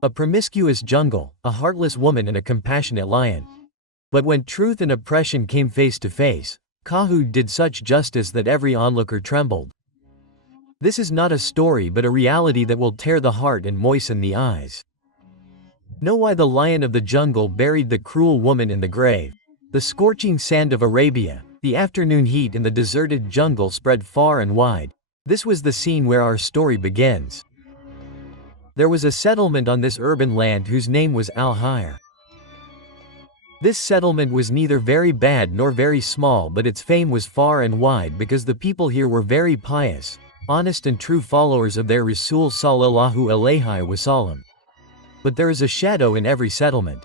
A promiscuous jungle, a heartless woman and a compassionate lion. But when truth and oppression came face to face, Kahani did such justice that every onlooker trembled. This is not a story but a reality that will tear the heart and moisten the eyes. Know why the lion of the jungle buried the cruel woman in the grave. The scorching sand of Arabia, the afternoon heat in the deserted jungle spread far and wide. This was the scene where our story begins. There was a settlement on this urban land whose name was Al-Hayr. This settlement was neither very bad nor very small, but its fame was far and wide because the people here were very pious, honest and true followers of their Rasul sallallahu alayhi wasallam. But there is a shadow in every settlement.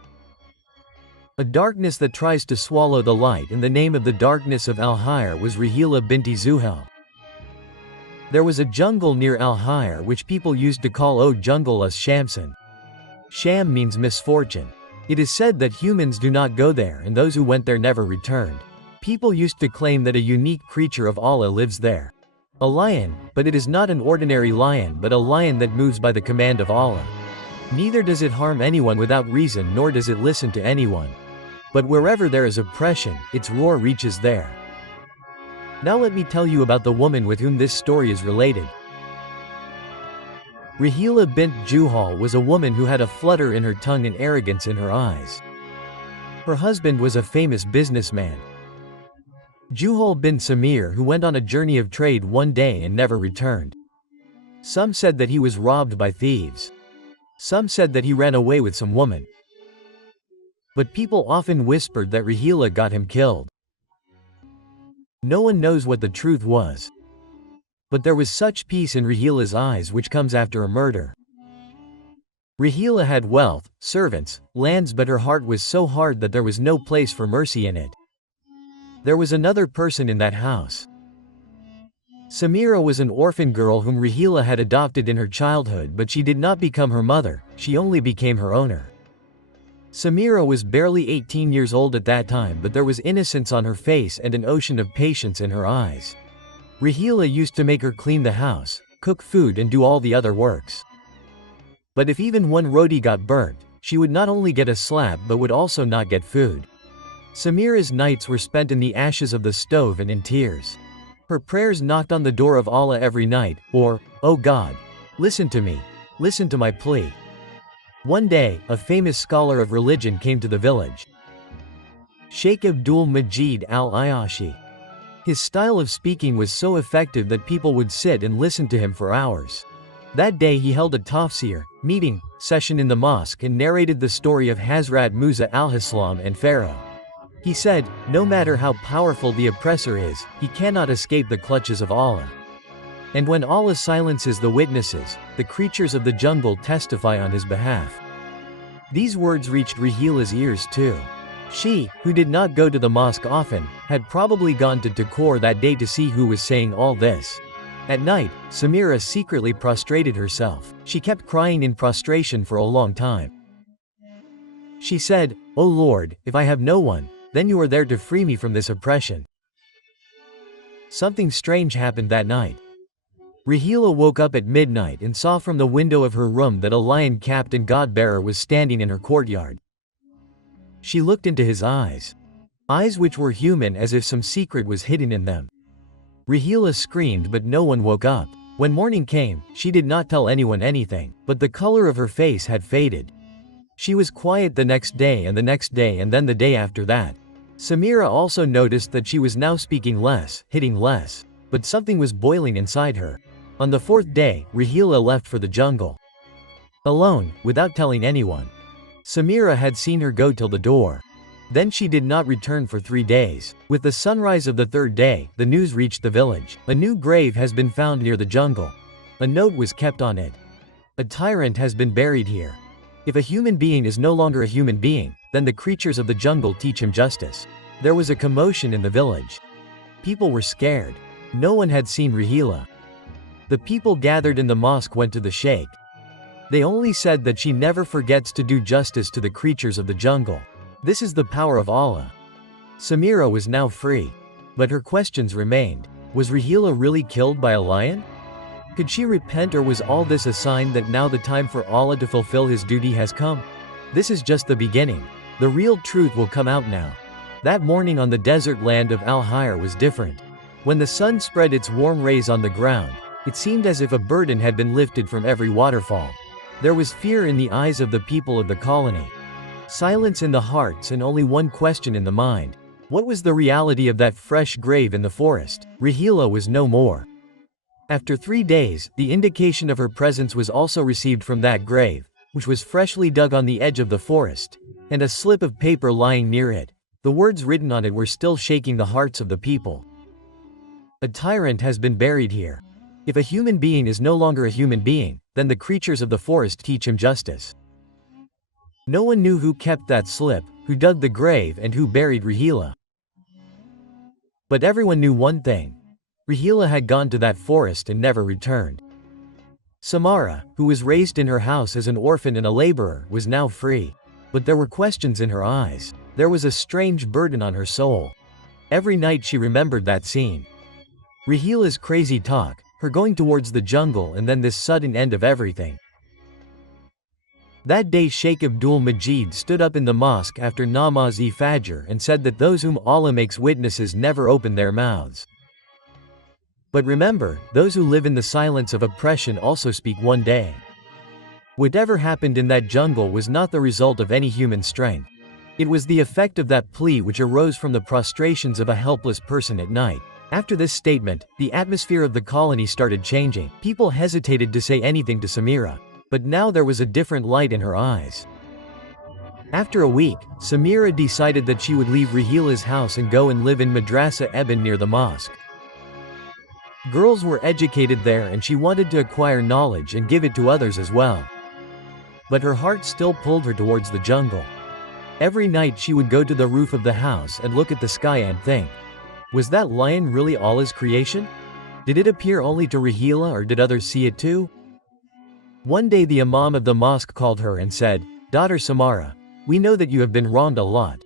A darkness that tries to swallow the light, and the name of the darkness of Al-Hayr was Rahila binti Zuhal. There was a jungle near Al-Hayr which people used to call O Jungle as Shamsin. Sham means misfortune. It is said that humans do not go there and those who went there never returned. People used to claim that a unique creature of Allah lives there. A lion, but it is not an ordinary lion but a lion that moves by the command of Allah. Neither does it harm anyone without reason nor does it listen to anyone. But wherever there is oppression, its roar reaches there. Now let me tell you about the woman with whom this story is related. Rahila bint Juhal was a woman who had a flutter in her tongue and arrogance in her eyes. Her husband was a famous businessman, Juhal bin Samir, who went on a journey of trade one day and never returned. Some said that he was robbed by thieves. Some said that he ran away with some woman. But people often whispered that Rahila got him killed. No one knows what the truth was. But there was such peace in Rahila's eyes which comes after a murder. Rahila had wealth, servants, lands, but her heart was so hard that there was no place for mercy in it. There was another person in that house. Samira was an orphan girl whom Rahila had adopted in her childhood, but she did not become her mother, she only became her owner. Samira was barely 18 years old at that time, but there was innocence on her face and an ocean of patience in her eyes. Rahila used to make her clean the house, cook food and do all the other works. But if even one roti got burnt, she would not only get a slap but would also not get food. Samira's nights were spent in the ashes of the stove and in tears. Her prayers knocked on the door of Allah every night, or, "Oh God, listen to me, listen to my plea." One day, a famous scholar of religion came to the village. Sheikh Abdul Majid al-Ayashi. His style of speaking was so effective that people would sit and listen to him for hours. That day he held a tafsir meeting session in the mosque and narrated the story of Hazrat Musa al-Islam and Pharaoh. He said, no matter how powerful the oppressor is, he cannot escape the clutches of Allah. And when Allah silences the witnesses, the creatures of the jungle testify on his behalf. These words reached Rahila's ears too. She, who did not go to the mosque often, had probably gone to Takor that day to see who was saying all this. At night, Samira secretly prostrated herself. She kept crying in prostration for a long time. She said, "O Lord, if I have no one, then you are there to free me from this oppression." Something strange happened that night. Rahila woke up at midnight and saw from the window of her room that a lion-capped and God-bearer was standing in her courtyard. She looked into his eyes. Eyes which were human, as if some secret was hidden in them. Rahila screamed, but no one woke up. When morning came, she did not tell anyone anything, but the color of her face had faded. She was quiet the next day and the next day and then the day after that. Samira also noticed that she was now speaking less, hitting less, but something was boiling inside her. On the fourth day, Rahila left for the jungle. Alone, without telling anyone. Samira had seen her go till the door. Then she did not return for 3 days. With the sunrise of the third day, the news reached the village. A new grave has been found near the jungle. A note was kept on it. A tyrant has been buried here. If a human being is no longer a human being, then the creatures of the jungle teach him justice. There was a commotion in the village. People were scared. No one had seen Rahila. The people gathered in the mosque went to the sheikh. They only said that she never forgets to do justice to the creatures of the jungle. This is the power of Allah. Samira was now free. But her questions remained. Was Rahila really killed by a lion? Could she repent, or was all this a sign that now the time for Allah to fulfill his duty has come? This is just the beginning. The real truth will come out now. That morning on the desert land of Al-Hir was different. When the sun spread its warm rays on the ground, it seemed as if a burden had been lifted from every waterfall. There was fear in the eyes of the people of the colony, silence in the hearts, and only one question in the mind. What was the reality of that fresh grave in the forest? Rahila was no more. After 3 days, the indication of her presence was also received from that grave, which was freshly dug on the edge of the forest, and a slip of paper lying near it. The words written on it were still shaking the hearts of the people. A tyrant has been buried here. If a human being is no longer a human being, then the creatures of the forest teach him justice. No one knew who kept that slip, who dug the grave, and who buried Rahila. But everyone knew one thing. Rahila had gone to that forest and never returned. Samara, who was raised in her house as an orphan and a laborer, was now free. But there were questions in her eyes. There was a strange burden on her soul. Every night she remembered that scene. Rahila's crazy talk, her going towards the jungle, and then this sudden end of everything. That day Sheikh Abdul Majid stood up in the mosque after Namaz-e-Fajr and said that those whom Allah makes witnesses never open their mouths. But remember, those who live in the silence of oppression also speak one day. Whatever happened in that jungle was not the result of any human strength. It was the effect of that plea which arose from the prostrations of a helpless person at night. After this statement, the atmosphere of the colony started changing. People hesitated to say anything to Samira. But now there was a different light in her eyes. After a week, Samira decided that she would leave Rahila's house and go and live in Madrasa Eben near the mosque. Girls were educated there and she wanted to acquire knowledge and give it to others as well. But her heart still pulled her towards the jungle. Every night she would go to the roof of the house and look at the sky and think, was that lion really Allah's creation? Did it appear only to Rahila, or did others see it too? One day the Imam of the mosque called her and said, "Daughter Samara, we know that you have been wronged a lot.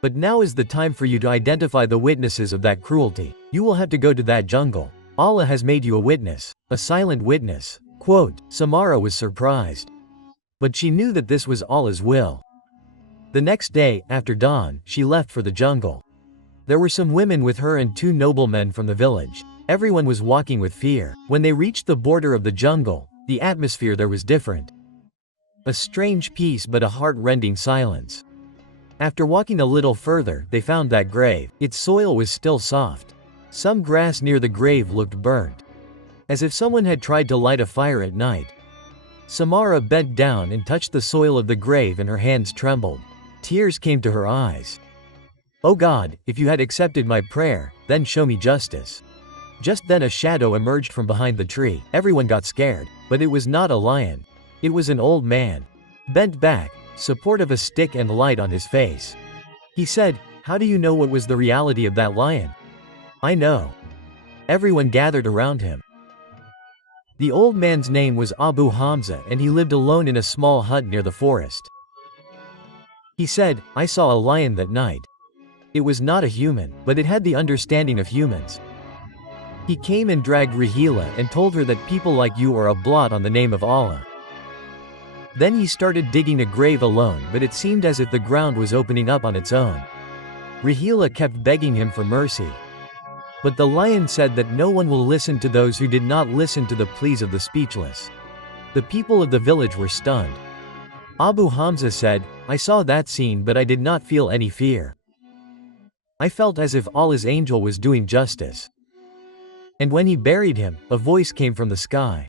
But now is the time for you to identify the witnesses of that cruelty. You will have to go to that jungle. Allah has made you a witness, a silent witness." Quote, Samara was surprised. But she knew that this was Allah's will. The next day, after dawn, she left for the jungle. There were some women with her and 2 noblemen from the village. Everyone was walking with fear. When they reached the border of the jungle, the atmosphere there was different. A strange peace, but a heart-rending silence. After walking a little further, they found that grave. Its soil was still soft. Some grass near the grave looked burnt, as if someone had tried to light a fire at night. Samara bent down and touched the soil of the grave, and her hands trembled. Tears came to her eyes. "Oh God, if you had accepted my prayer, then show me justice." Just then a shadow emerged from behind the tree. Everyone got scared, but it was not a lion. It was an old man, bent back, support of a stick and light on his face. He said, "How do you know what was the reality of that lion?" "I know." Everyone gathered around him. The old man's name was Abu Hamza, and he lived alone in a small hut near the forest. He said, "I saw a lion that night. It was not a human, but it had the understanding of humans. He came and dragged Rahila and told her that people like you are a blot on the name of Allah." Then he started digging a grave alone, but it seemed as if the ground was opening up on its own. Rahila kept begging him for mercy. But the lion said that no one will listen to those who did not listen to the pleas of the speechless. The people of the village were stunned. Abu Hamza said, "I saw that scene, but I did not feel any fear. I felt as if Allah's angel was doing justice." And when he buried him, a voice came from the sky.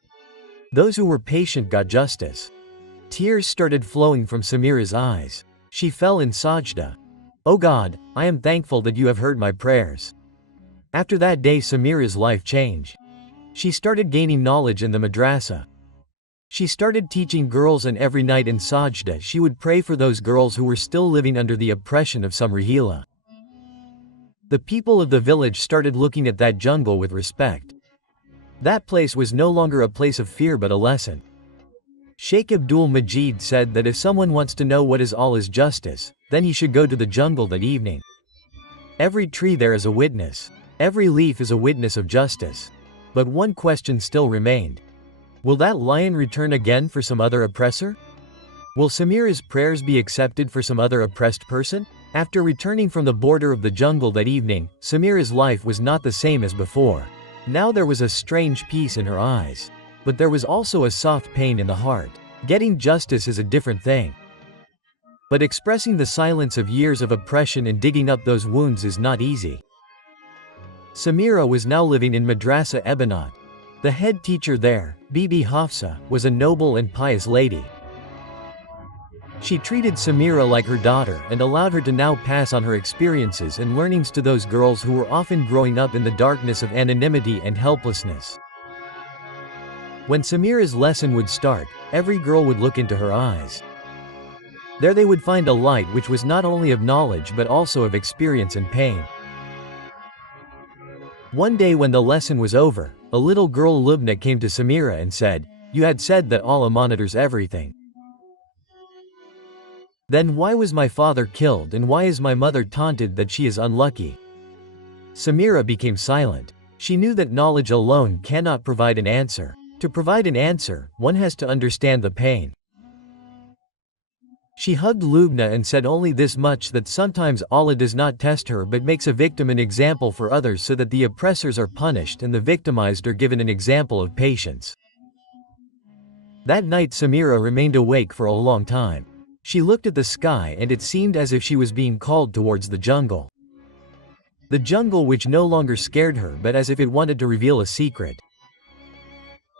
Those who were patient got justice. Tears started flowing from Samira's eyes. She fell in sajda. "Oh God, I am thankful that you have heard my prayers." After that day Samira's life changed. She started gaining knowledge in the madrasa. She started teaching girls, and every night in sajda she would pray for those girls who were still living under the oppression of some Rahila. The people of the village started looking at that jungle with respect. That place was no longer a place of fear but a lesson. Sheikh Abdul Majid said that if someone wants to know what is Allah's justice, then he should go to the jungle that evening. Every tree there is a witness. Every leaf is a witness of justice. But one question still remained. Will that lion return again for some other oppressor? Will Samira's prayers be accepted for some other oppressed person? After returning from the border of the jungle that evening, Samira's life was not the same as before. Now there was a strange peace in her eyes. But there was also a soft pain in the heart. Getting justice is a different thing. But expressing the silence of years of oppression and digging up those wounds is not easy. Samira was now living in Madrasa Ebanat. The head teacher there, Bibi Hafsa, was a noble and pious lady. She treated Samira like her daughter and allowed her to now pass on her experiences and learnings to those girls who were often growing up in the darkness of anonymity and helplessness. When Samira's lesson would start, every girl would look into her eyes. There they would find a light which was not only of knowledge but also of experience and pain. One day when the lesson was over, a little girl Lubna came to Samira and said, "You had said that Allah monitors everything. Then why was my father killed and why is my mother taunted that she is unlucky?" Samira became silent. She knew that knowledge alone cannot provide an answer. To provide an answer, one has to understand the pain. She hugged Lubna and said only this much, that sometimes Allah does not test her but makes a victim an example for others so that the oppressors are punished and the victimized are given an example of patience. That night Samira remained awake for a long time. She looked at the sky and it seemed as if she was being called towards the jungle. The jungle which no longer scared her but as if it wanted to reveal a secret.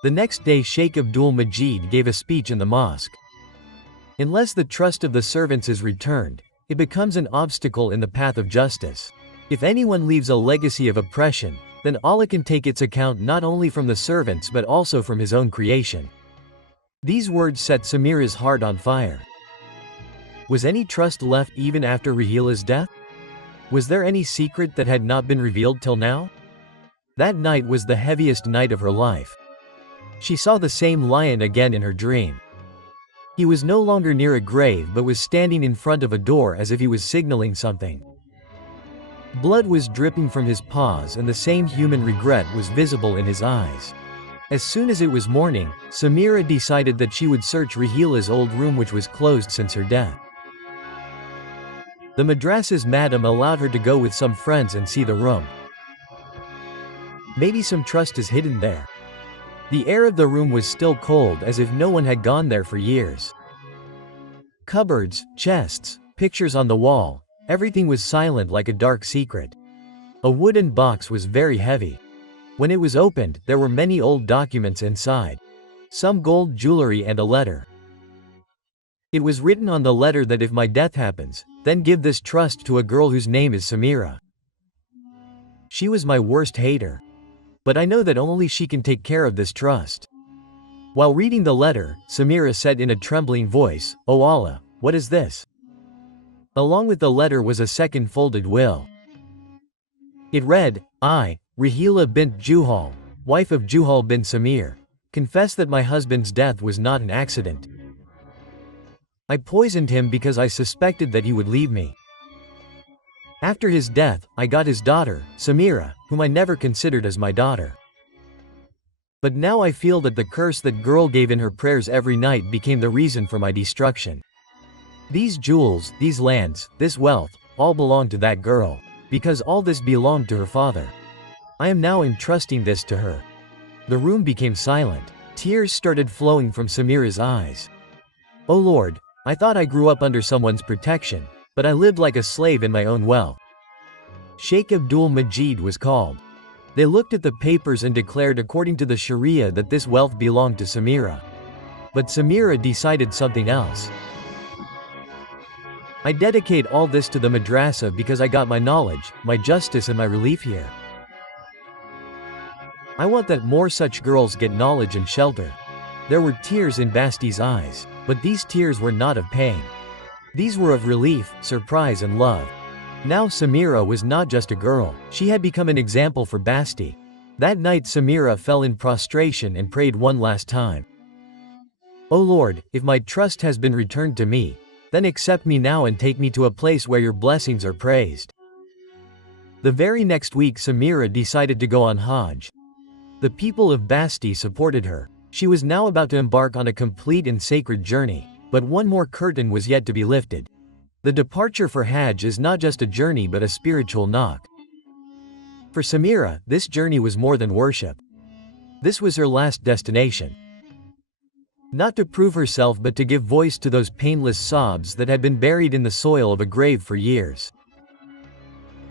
The next day Sheikh Abdul Majid gave a speech in the mosque. Unless the trust of the servants is returned, it becomes an obstacle in the path of justice. If anyone leaves a legacy of oppression, then Allah can take its account not only from the servants but also from His own creation. These words set Samira's heart on fire. Was any trust left even after Rahila's death? Was there any secret that had not been revealed till now? That night was the heaviest night of her life. She saw the same lion again in her dream. He was no longer near a grave but was standing in front of a door as if he was signaling something. Blood was dripping from his paws and the same human regret was visible in his eyes. As soon as it was morning, Samira decided that she would search Rahila's old room which was closed since her death. The madrasa's madam allowed her to go with some friends and see the room. Maybe some trust is hidden there. The air of the room was still cold as if no one had gone there for years. Cupboards, chests, pictures on the wall, everything was silent like a dark secret. A wooden box was very heavy. When it was opened, there were many old documents inside. Some gold jewelry and a letter. It was written on the letter that if my death happens, then give this trust to a girl whose name is Samira. She was my worst hater. But I know that only she can take care of this trust. While reading the letter, Samira said in a trembling voice, "O Allah, what is this?" Along with the letter was a second folded will. It read, "I, Rahila bint Juhal, wife of Juhal bin Samir, confess that my husband's death was not an accident. I poisoned him because I suspected that he would leave me. After his death, I got his daughter, Samira, whom I never considered as my daughter. But now I feel that the curse that girl gave in her prayers every night became the reason for my destruction. These jewels, these lands, this wealth, all belong to that girl, because all this belonged to her father. I am now entrusting this to her." The room became silent. Tears started flowing from Samira's eyes. "O Lord, I thought I grew up under someone's protection, but I lived like a slave in my own wealth." Sheikh Abdul Majid was called. They looked at the papers and declared according to the Sharia that this wealth belonged to Samira. But Samira decided something else. "I dedicate all this to the madrasa because I got my knowledge, my justice and my relief here. I want that more such girls get knowledge and shelter." There were tears in Basti's eyes, but these tears were not of pain. These were of relief, surprise and love. Now Samira was not just a girl, she had become an example for Basti. That night Samira fell in prostration and prayed one last time. "O Lord, if my trust has been returned to me, then accept me now and take me to a place where your blessings are praised." The very next week Samira decided to go on Hajj. The people of Basti supported her. She was now about to embark on a complete and sacred journey, but one more curtain was yet to be lifted. The departure for Hajj is not just a journey but a spiritual knock. For Samira, this journey was more than worship. This was her last destination. Not to prove herself but to give voice to those painless sobs that had been buried in the soil of a grave for years.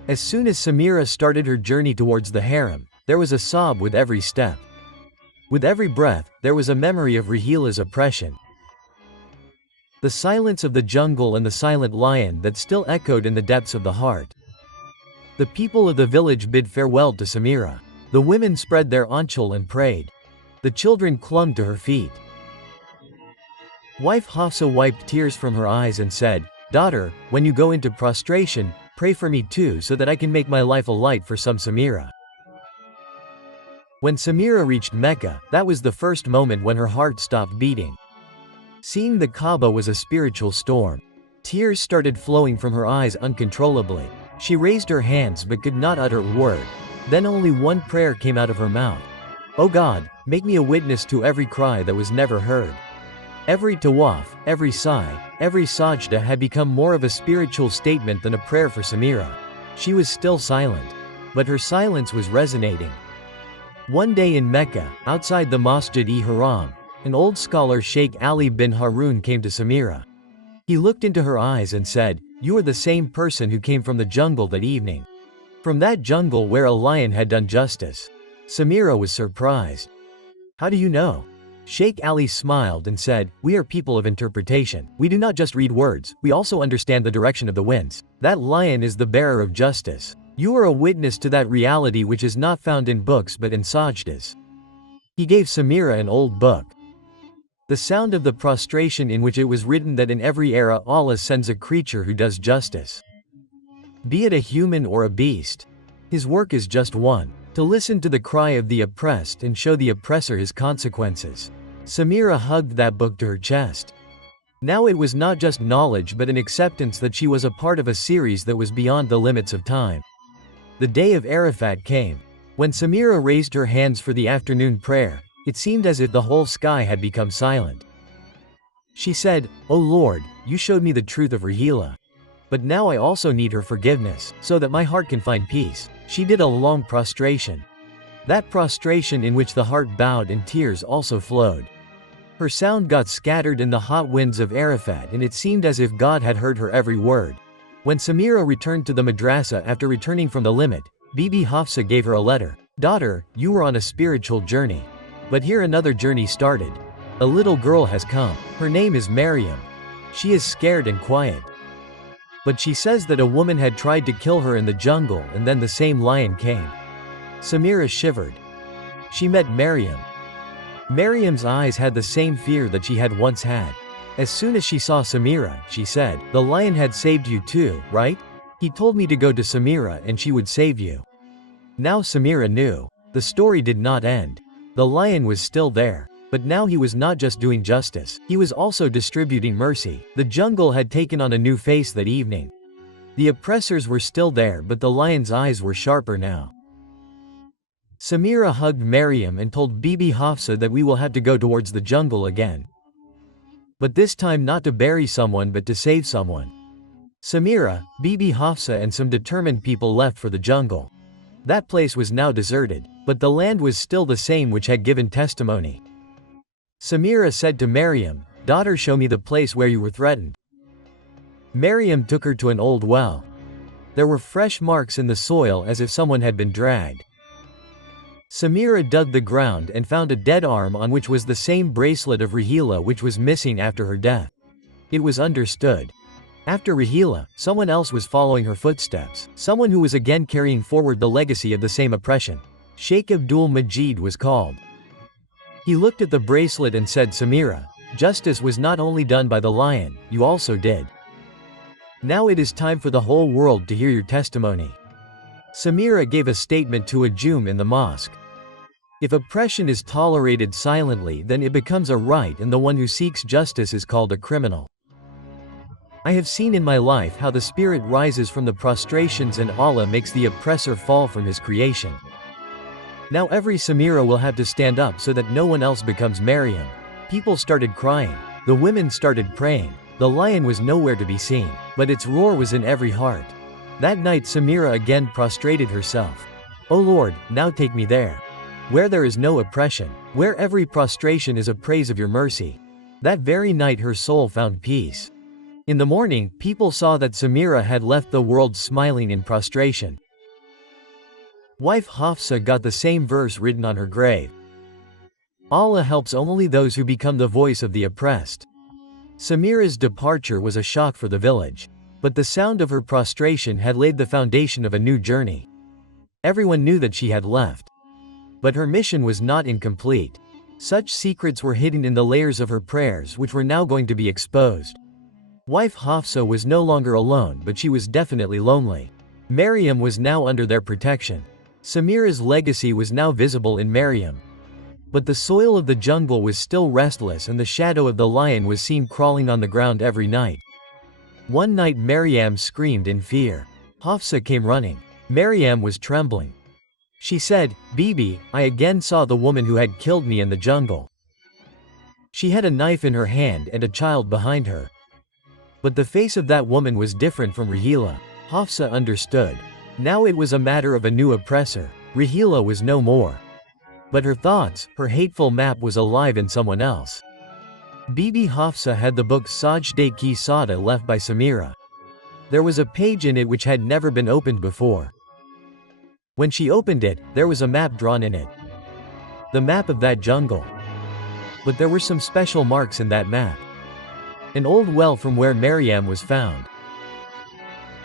As soon as Samira started her journey towards the harem, there was a sob with every step. With every breath, there was a memory of Rahila's oppression. The silence of the jungle and the silent lion that still echoed in the depths of the heart. The people of the village bid farewell to Samira. The women spread their anchal and prayed. The children clung to her feet. Wife Hafsa wiped tears from her eyes and said, "Daughter, when you go into prostration, pray for me too so that I can make my life a light for some Samira." When Samira reached Mecca, that was the first moment when her heart stopped beating. Seeing the Kaaba was a spiritual storm. Tears started flowing from her eyes uncontrollably. She raised her hands but could not utter a word. Then only one prayer came out of her mouth. "O God, make me a witness to every cry that was never heard." Every tawaf, every sigh, every sajda had become more of a spiritual statement than a prayer for Samira. She was still silent. But her silence was resonating. One day in Mecca, outside the Masjid-e-Haram, an old scholar Sheikh Ali bin Harun came to Samira. He looked into her eyes and said, "You are the same person who came from the jungle that evening. From that jungle where a lion had done justice." Samira was surprised. "How do you know?" Sheikh Ali smiled and said, "We are people of interpretation. We do not just read words, we also understand the direction of the winds. That lion is the bearer of justice. You are a witness to that reality which is not found in books but in sajdas." He gave Samira an old book. The sound of the prostration in which it was written that in every era Allah sends a creature who does justice. Be it a human or a beast. His work is just one, to listen to the cry of the oppressed and show the oppressor his consequences. Samira hugged that book to her chest. Now it was not just knowledge but an acceptance that she was a part of a series that was beyond the limits of time. The day of Arafat came. When Samira raised her hands for the afternoon prayer, it seemed as if the whole sky had become silent. She said, "O Lord, you showed me the truth of Rahila. But now I also need her forgiveness, so that my heart can find peace." She did a long prostration. That prostration in which the heart bowed and tears also flowed. Her sound got scattered in the hot winds of Arafat and it seemed as if God had heard her every word. When Samira returned to the madrasa after returning from the limit, Bibi Hafsa gave her a letter. "Daughter, you were on a spiritual journey. But here another journey started. A little girl has come. Her name is Maryam. She is scared and quiet. But she says that a woman had tried to kill her in the jungle and then the same lion came." Samira shivered. She met Maryam. Maryam's eyes had the same fear that she had once had. As soon as she saw Samira, she said, "The lion had saved you too, right? He told me to go to Samira and she would save you." Now Samira knew. The story did not end. The lion was still there. But now he was not just doing justice, he was also distributing mercy. The jungle had taken on a new face that evening. The oppressors were still there but the lion's eyes were sharper now. Samira hugged Maryam and told Bibi Hafsa that we will have to go towards the jungle again. But this time not to bury someone but to save someone. Samira, Bibi Hafsa and some determined people left for the jungle. That place was now deserted, but the land was still the same which had given testimony. Samira said to Maryam, "Daughter, show me the place where you were threatened." Maryam took her to an old well. There were fresh marks in the soil as if someone had been dragged. Samira dug the ground and found a dead arm on which was the same bracelet of Rahila which was missing after her death. It was understood. After Rahila, someone else was following her footsteps, someone who was again carrying forward the legacy of the same oppression. Sheikh Abdul Majid was called. He looked at the bracelet and said, "Samira, justice was not only done by the lion, you also did. Now it is time for the whole world to hear your testimony." Samira gave a statement to a Jum in the mosque. If oppression is tolerated silently, then it becomes a right and the one who seeks justice is called a criminal. I have seen in my life how the spirit rises from the prostrations and Allah makes the oppressor fall from his creation. Now every Samira will have to stand up so that no one else becomes Maryam. People started crying. The women started praying. The lion was nowhere to be seen, but its roar was in every heart. That night Samira again prostrated herself. O Lord, now take me there, where there is no oppression, where every prostration is a praise of your mercy. That very night her soul found peace. In the morning, people saw that Samira had left the world smiling in prostration. Wife Hafsa got the same verse written on her grave. Allah helps only those who become the voice of the oppressed. Samira's departure was a shock for the village. But the sound of her prostration had laid the foundation of a new journey. Everyone knew that she had left. But her mission was not incomplete. Such secrets were hidden in the layers of her prayers which were now going to be exposed. Wife Hafsa was no longer alone, but she was definitely lonely. Maryam was now under their protection. Samira's legacy was now visible in Maryam. But the soil of the jungle was still restless and the shadow of the lion was seen crawling on the ground every night. One night Maryam screamed in fear. Hafsa came running. Maryam was trembling. She said, Bibi, I again saw the woman who had killed me in the jungle. She had a knife in her hand and a child behind her. But the face of that woman was different from Rahila. Hafsa understood. Now it was a matter of a new oppressor. Rahila was no more. But her thoughts, her hateful map was alive in someone else. Bibi Hafsa had the book Sajde Ki Sada left by Samira. There was a page in it which had never been opened before. When she opened it, there was a map drawn in it. The map of that jungle. But there were some special marks in that map. An old well from where Maryam was found.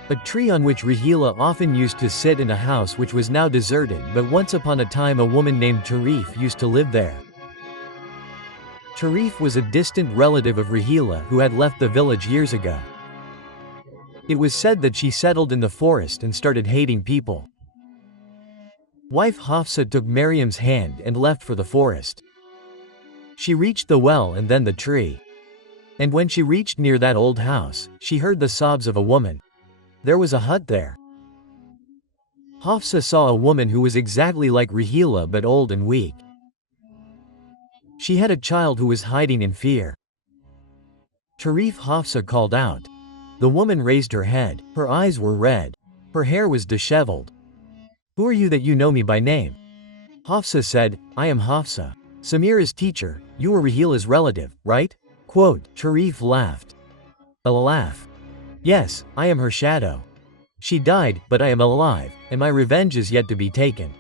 A tree on which Rahila often used to sit in a house which was now deserted, but once upon a time a woman named Tarif used to live there. Tarif was a distant relative of Rahila who had left the village years ago. It was said that she settled in the forest and started hating people. Wife Hafsa took Maryam's hand and left for the forest. She reached the well and then the tree. And when she reached near that old house, she heard the sobs of a woman. There was a hut there. Hafsa saw a woman who was exactly like Rahila but old and weak. She had a child who was hiding in fear. Tarif Hafsa called out. The woman raised her head. Her eyes were red. Her hair was disheveled. Who are you that you know me by name? Hafsa said, I am Hafsa, Samira's teacher. You were Rahila's relative, right? Quote, Tarif laughed. A laugh. Yes, I am her shadow. She died, but I am alive, and my revenge is yet to be taken.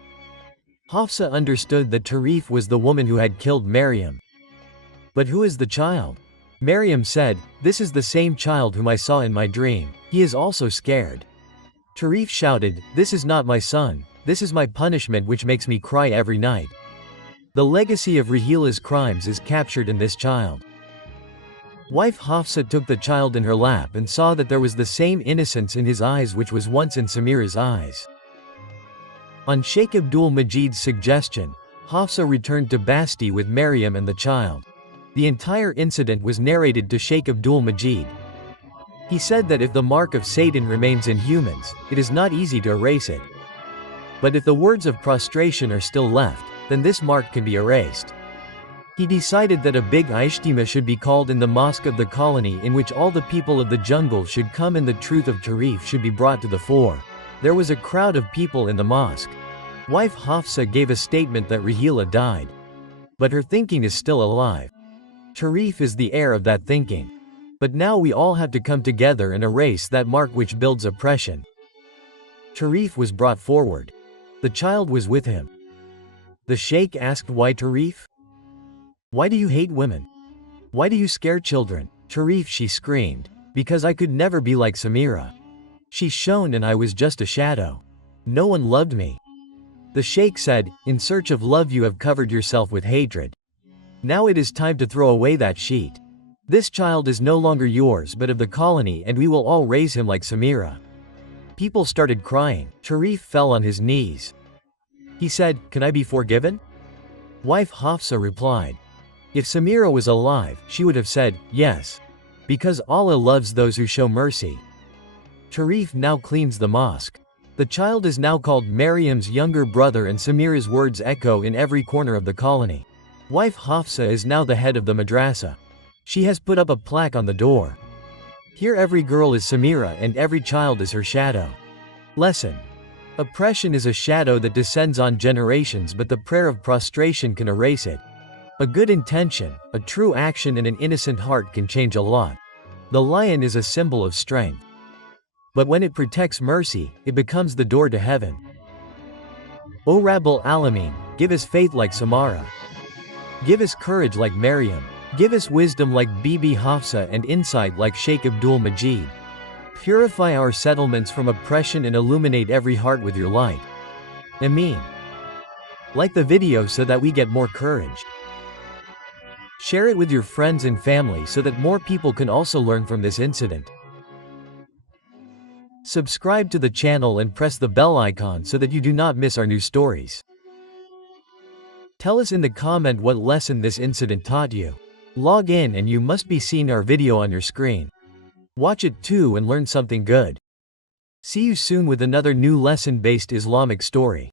Hafsa understood that Tarif was the woman who had killed Maryam. But who is the child? Maryam said, This is the same child whom I saw in my dream. He is also scared. Tarif shouted, This is not my son. This is my punishment which makes me cry every night. The legacy of Rahila's crimes is captured in this child. Wife Hafsa took the child in her lap and saw that there was the same innocence in his eyes which was once in Samira's eyes. On Sheikh Abdul Majid's suggestion, Hafsa returned to Basti with Maryam and the child. The entire incident was narrated to Sheikh Abdul Majid. He said that if the mark of Satan remains in humans, it is not easy to erase it. But if the words of prostration are still left, then this mark can be erased. He decided that a big Ijtima should be called in the mosque of the colony in which all the people of the jungle should come and the truth of Tarif should be brought to the fore. There was a crowd of people in the mosque. Wife Hafsa gave a statement that Rahila died. But her thinking is still alive. Tarif is the heir of that thinking. But now we all have to come together and erase that mark which builds oppression. Tarif was brought forward. The child was with him. The sheikh asked, Why Tarif? Why do you hate women? Why do you scare children? Tarif, she screamed. Because I could never be like Samira. She shone and I was just a shadow. No one loved me. The sheikh said, In search of love you have covered yourself with hatred. Now it is time to throw away that sheet. This child is no longer yours but of the colony and we will all raise him like Samira. People started crying. Tarif fell on his knees. He said, Can I be forgiven? Wife Hafsa replied. If Samira was alive, she would have said, Yes. Because Allah loves those who show mercy. Tarif now cleans the mosque. The child is now called Maryam's younger brother, and Samira's words echo in every corner of the colony. Wife Hafsa is now the head of the madrasa. She has put up a plaque on the door. Here every girl is Samira and every child is her shadow. Lesson. Oppression is a shadow that descends on generations, but the prayer of prostration can erase it. A good intention, a true action, and an innocent heart can change a lot. The lion is a symbol of strength. But when it protects mercy, it becomes the door to heaven. O Rabbul Alameen, give us faith like Samara. Give us courage like Maryam. Give us wisdom like Bibi Hafsa and insight like Sheikh Abdul Majid. Purify our settlements from oppression and illuminate every heart with your light. Ameen. Like the video so that we get more courage. Share it with your friends and family so that more people can also learn from this incident. Subscribe to the channel and press the bell icon so that you do not miss our new stories. Tell us in the comment what lesson this incident taught you. Log in and you must be seeing our video on your screen. Watch it too and learn something good. See you soon with another new lesson-based Islamic story.